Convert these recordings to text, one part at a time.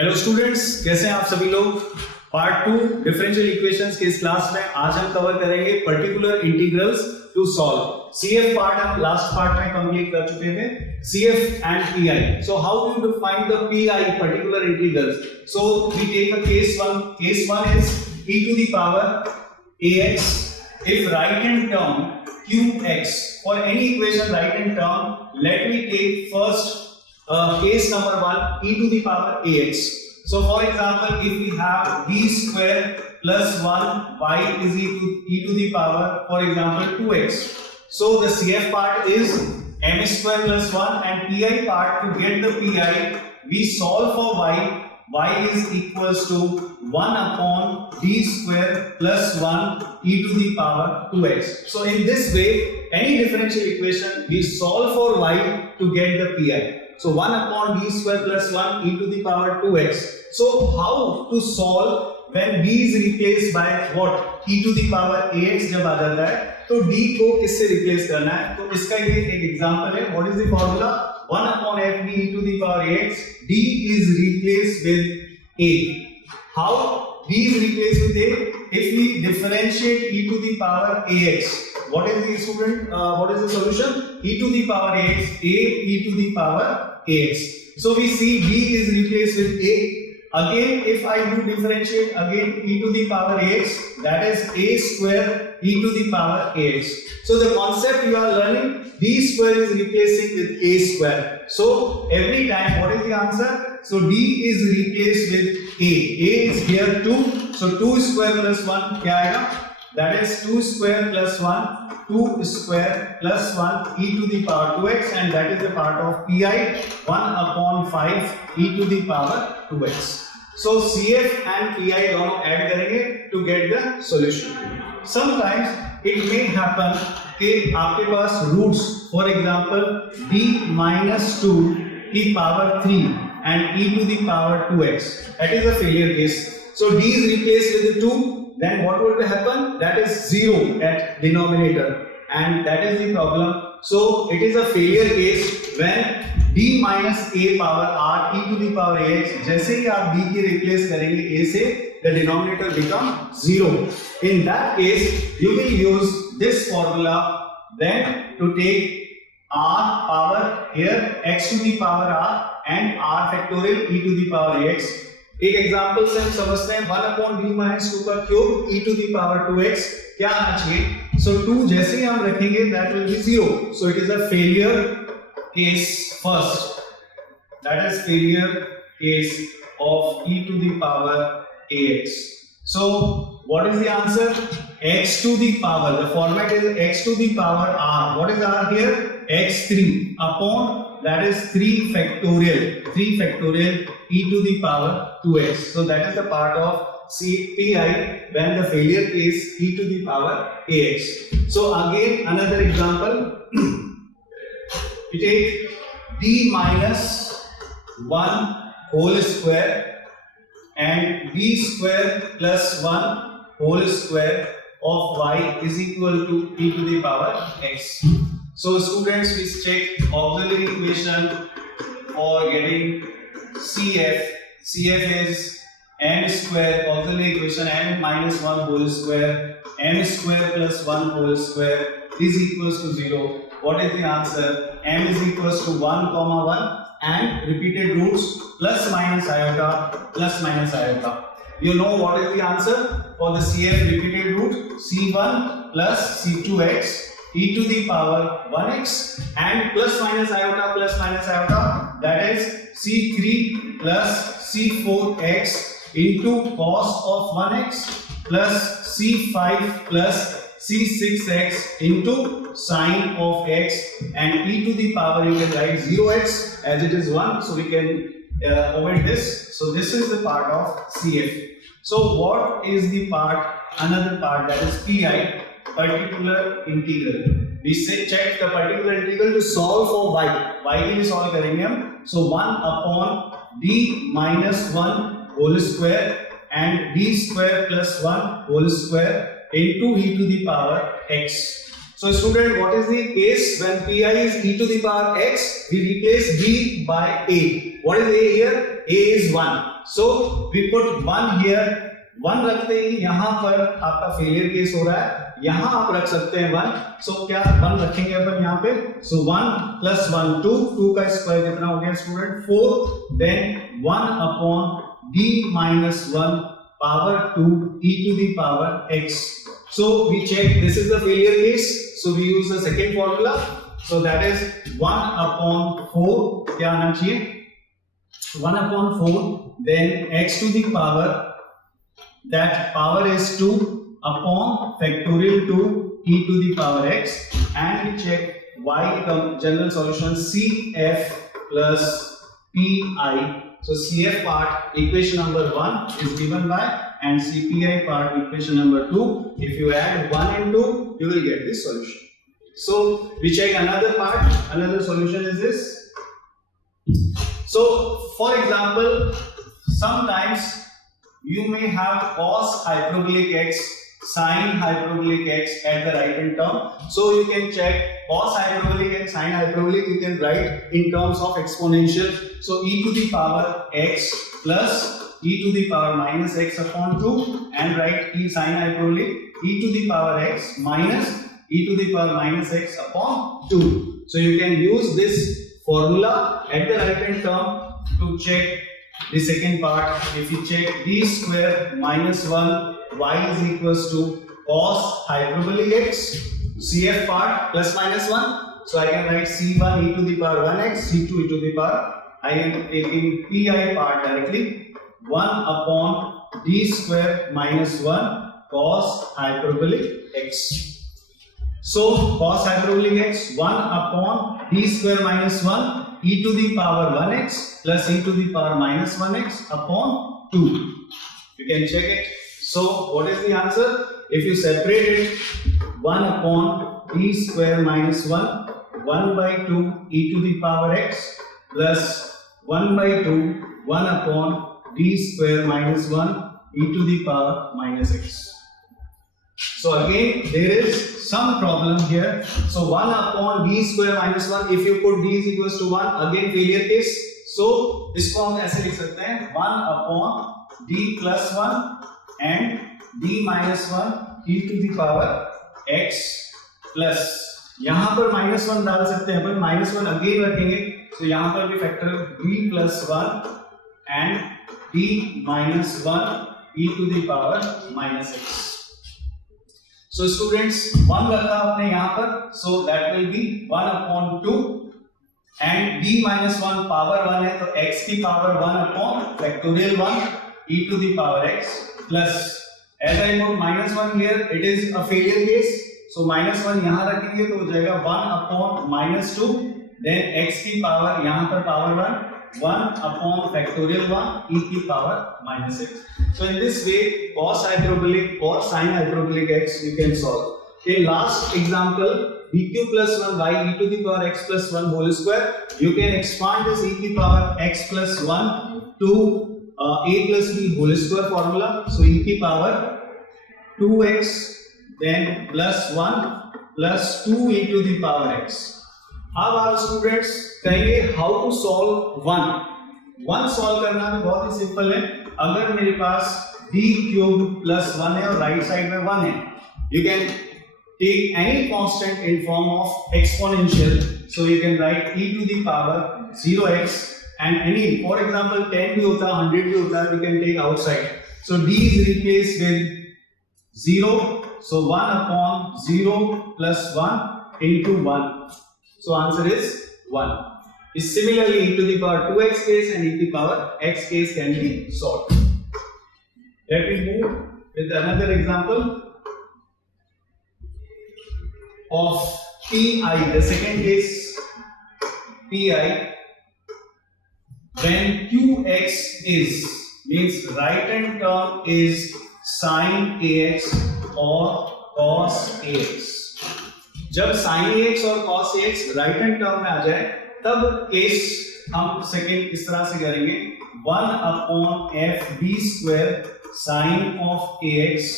Hello students, कैसे हैं आप सभी लोग। पार्ट 2 डिफरेंशियल इक्वेशंस के इस क्लास में आज हम कवर करेंगे particular integrals to solve. CF part हम लास्ट पार्ट में कंप्लीट कर चुके थे, CF and PI. So how do you find the PI particular integrals? So we take a case 1. Case 1 is e to the power ax if right hand term qx. For any equation right hand term, let me take first case number 1, e to the power ax. So for example, if we have b square plus 1y is e to the power, for example, 2x. So the CF part is m square plus 1 and pi part, to get the pi, we solve for y. Y is equals to 1 upon b square plus 1 e to the power 2x. So in this way, any differential equation, we solve for y to get the pi. So 1 upon b square plus 1 e to the power 2x. So how to solve when b is replaced by what? e to the power ax जब आ जाता है तो d को किससे replace करना है? तो इसका ये एक एग्जांपल है. What is the formula? 1 upon fb e to the power ax. d is replaced with a. How d is replaced with a? If we differentiate e to the power ax, what is the student? What is the solution? E to the power ax, a e to the power ax. So we see b is replaced with a. Again, if I do differentiate again e to the power ax, that is a square e to the power ax. So the concept you are learning, b square is replacing with a square. So every time, what is the answer? So d is replaced with a. A is here 2. So 2 square plus 1 क्या आएगा? That is 2 square plus 1. 2 square plus 1 e to the power 2x, and that is the part of pi, 1 upon 5 e to the power 2x. So CF and pi दोनों add करेंगे to get the solution. Sometimes it may happen कि आपके पास roots, for example b minus 2 की power 3 and e to the power 2x. That is a failure case. So d is replaced with the 2. Then what would happen? That is 0 at denominator, and that is the problem. So it is a failure case when d minus a power r e to the power ax. जैसे ही आप d की replace करेंगे a से, the denominator become 0. In that case, you will use this formula then to take r power here x to the power r and r factorial e to the power ax. एक example से हम समझते हैं 1 upon b minus 2 का cube e to the power 2x क्या आना चाहिए? So 2 जैसे ही हम रखेंगे that will be 0. So it is a failure case first. That is failure case of e to the power ax. So what is the answer? X to the power. The format is x to the power r. What is r here? x3 upon, that is 3 factorial. 3 factorial e to the power 2x. So that is the part of pi when the failure is e to the power ax. So again another example. We take b minus 1 whole square and b square plus 1 whole square of y is equal to e to the power x. So students, we check auxiliary equation for getting CF. CF is m square, auxiliary equation m minus 1 whole square, m square plus 1 whole square is equals to 0. What is the answer? M is equals to 1 comma 1 and repeated roots plus minus iota plus minus iota. You know what is the answer for the CF repeated root? C1 plus C2x e to the power 1x and plus minus iota, that is c3 plus c4x into cos of 1x plus c5 plus c6x into sin of x, and e to the power you can write 0x as it is 1, so we can omit this. So this is the part of CF. So what is the part, another part, that is pi, particular integral. We say check the particular integral to solve for y. Y के लिए solve करेंगे हम. So 1 upon b minus 1 whole square and b square plus 1 whole square into e to the power x. So student, what is the case when pi is e to the power x? We replace b by a. What is a here? A is 1. So we put 1 here. 1 रखते ही यहाँ पर आपका failure case हो रहा है, यहाँ आप रख सकते हैं 1. सो क्या 1 रखेंगे अपन यहाँ पे. सो 1 plus 1 2, 2 का स्क्वायर कितना हो गया student 4. Then 1 upon d minus 1 power 2 e to the power x. So we check this is the failure case. So we use the second formula. So that is 1 upon 4. क्या आना चाहिए 1 upon 4. Then x to the power, that power is 2 upon factorial 2 e to the power x. And we check y general solution cf plus pi. So CF part equation number 1 is given by, and CPI part equation number 2. If you add 1 and 2, you will get this solution. So we check another part. Another solution is this. So for example, sometimes you may have cos hyperbolic x, sin hyperbolic x at the right hand term. So you can check cos hyperbolic and sin hyperbolic, you can write in terms of exponential. So e to the power x plus e to the power minus x upon 2, and write e sin hyperbolic e to the power x minus e to the power minus x upon 2. So you can use this formula at the right hand term to check the second part. If you check d square minus 1 y is equals to cos hyperbolic x, CF part plus minus 1. So I can write C1 e to the power 1x, C2 e to the power, I am taking pi part directly, 1 upon d square minus 1 cos hyperbolic x. So cos hyperbolic x 1 upon d square minus 1 e to the power 1x plus e to the power minus 1x upon 2. You can check it. So what is the answer? If you separate it, 1 upon d square minus 1, 1 by 2 e to the power x plus 1 by 2, 1 upon d square minus 1 e to the power minus x. So again there is some problem here. So 1 upon d square minus 1, if you put d is equals to 1, again failure case. So इसको हम ऐसे लिख सकते हैं 1 upon d plus 1 and d minus 1 e to the power x plus, यहां पर minus 1 डाल सकते हैं अपन, minus 1 अगेन रखेंगे. तो यहां पर भी factor d plus 1 and d minus 1 e to the power minus x. So students 1 रखा आपने यहाँ पर, so that will be 1 upon 2 and d minus 1 power 1 है तो x की power 1 upon factorial 1 e to the power x plus, as I put minus 1 here, it is a failure case. So minus 1 यहाँ रखेंगे तो हो जाएगा 1 upon minus 2, then x की power यहाँ पर power 1 upon factorial 1 e की power minus x. So in this way cos hyperbolic or sin hyperbolic x you can solve. In last example bq plus 1 y e to the power x plus 1 whole square, you can expand this e to the power x plus 1 to a plus b whole square formula. So e to the power 2x then plus 1 plus 2 e to the power x. अब आप students कहेंगे how to solve 1 solve करना भी बहुत ही simple है. अगर मेरे पास d cube plus 1 है और राइट साइड में 1 है, you can take any constant in form of exponential. So you can write e to the power 0x and any, for example 10 भी होता है 100 भी होता है, we can take outside. So d is replaced with 0. So 1 upon 0 plus 1 into 1. So answer is 1. Similarly, e to the power 2x case and e to the power x case can be solved. Let me move with another example of pi. The second case pi, when qx is, means right hand term is sin ax or cos ax. जब sin ax और cos ax right hand term में आ जाए तब case हम second इस तरह से करेंगे 1 upon f b square sin of ax.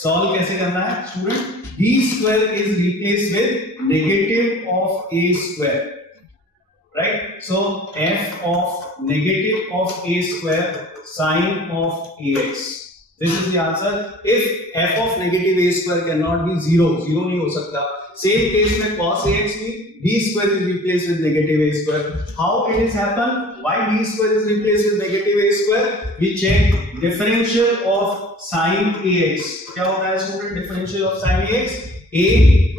Solve कैसे करना है student? b square is replaced with negative of a square, right? So f of negative of a square sine of ax. This is the answer. If f of negative a square cannot be 0, 0 नहीं हो सकता. Same case में cos ax भी b square is replaced with negative a square. How it is happen? Why b square is replaced with negative a square? We check differential of sine ax. क्या होता है student? Differential of sine ax, a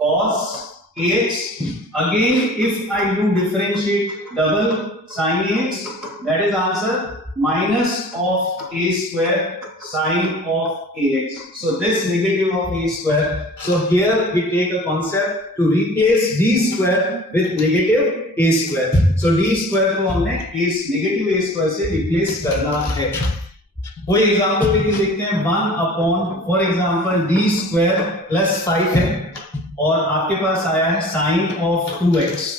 cos ax. Again, if I do differentiate double sine ax, that is answer minus of a square sine of ax. So this negative of a square. So here we take a concept to replace d square with negative a square. So d square को हमने negative a square से replace करना है. कोई example लेके देखते हैं. 1 upon for example d square plus 5 है और आपके पास आया है sin of 2x.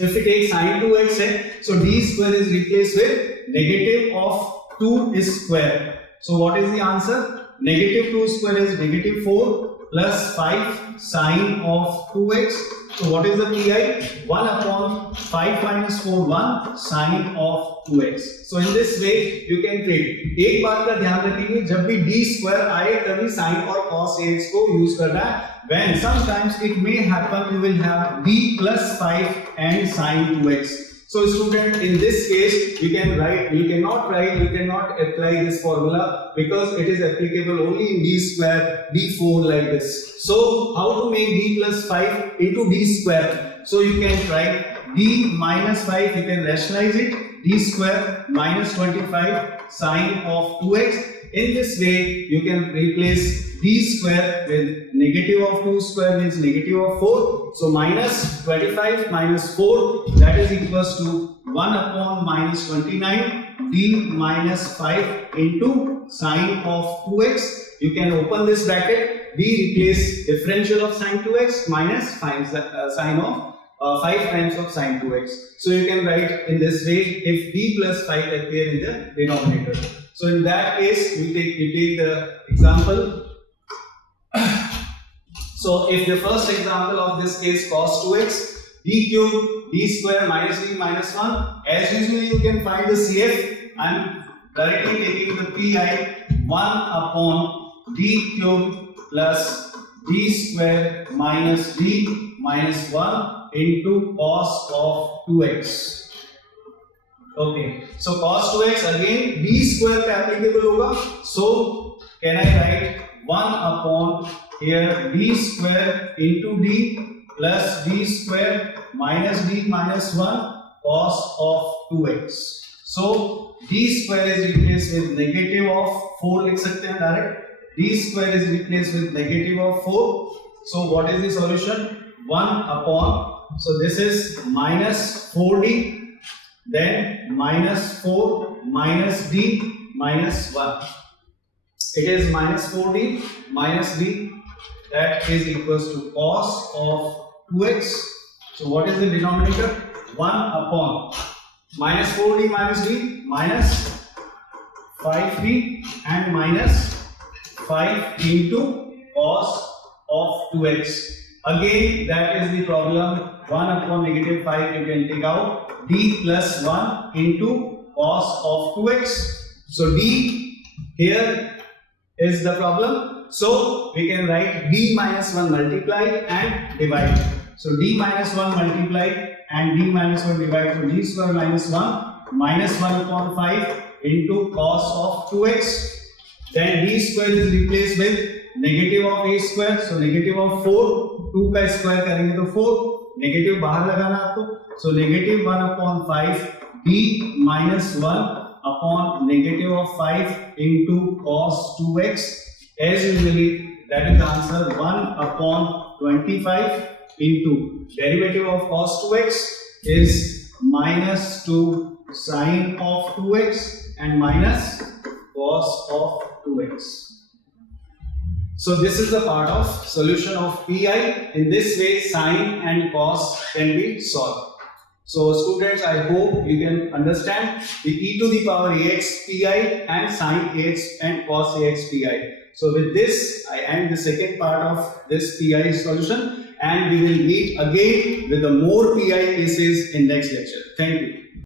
If we take sin 2x है, so d square is replaced with negative of 2 square. So what is the answer? Negative 2 square is negative 4 plus 5 sine of 2x. So what is the pi? 1 upon 5 minus 4, 1 sine of 2x. So in this way you can treat. एक बात का ध्यान रखिए, जब भी d square आए तभी sin और cos ax को यूज करना है. When sometimes it may happen you will have d plus 5 and sine 2x. So student, in this case you cannot apply this formula because it is applicable only in d square, d4 like this. So how to make d plus 5 into d square? So you can try d minus 5, you can rationalize it, d square minus 25 sine of 2x. In this way you can replace d square with negative of 2 square means negative of 4. So minus 25 minus 4, that is equals to 1 upon minus 29 d minus 5 into sine of 2x. You can open this bracket, d replace differential of sine 2x minus sine of 5 times of sine 2x. So you can write in this way if d plus 5 appear in the denominator. So in that case we take the example. So if the first example of this case cos 2x, d cube, d square minus d minus 1, as usually you can find the CF. I am directly taking the pi 1 upon d cube plus d square minus d minus 1 into cos of 2x. Okay, so cos 2x again d square पे applicable होगा. So can I write 1 upon here d square into d plus d square minus d minus 1 cos of 2x. So d square is replaced with negative of 4 लिख सकते हैं direct. d square is replaced with negative of 4. So what is the solution? 1 upon, so this is minus 4d, then minus 4 minus d minus 1. It is minus 4d minus d, that is equals to cos of 2x. So what is the denominator? 1 upon minus 4d minus d minus 5d and minus 5 into cos of 2x. Again that is the problem. 1 upon negative 5 you can take out, d plus 1 into cos of 2x. So d here is the problem. So we can write d minus 1 multiply and divide. So d minus 1 multiply and d minus 1 divide. So d square minus 1 minus 1 upon 5 into cos of 2x. Then d square is replaced with negative of a square. So negative of 4, 2 का square करेंगे तो 4, negative बाहर लगाना आपको. So negative 1 upon 5 d minus 1 upon negative of 5 into cos 2x. As usually that is the answer. 1 upon 25 into derivative of cos 2x is minus 2 sine of 2x and minus cos of 2x. So this is the part of solution of pi. In this way sine and cos can be solved. So students, I hope you can understand the e to the power ax pi and sine ax and cos ax pi. So with this I end the second part of this pi solution, and we will meet again with the more pi cases in next lecture. Thank you.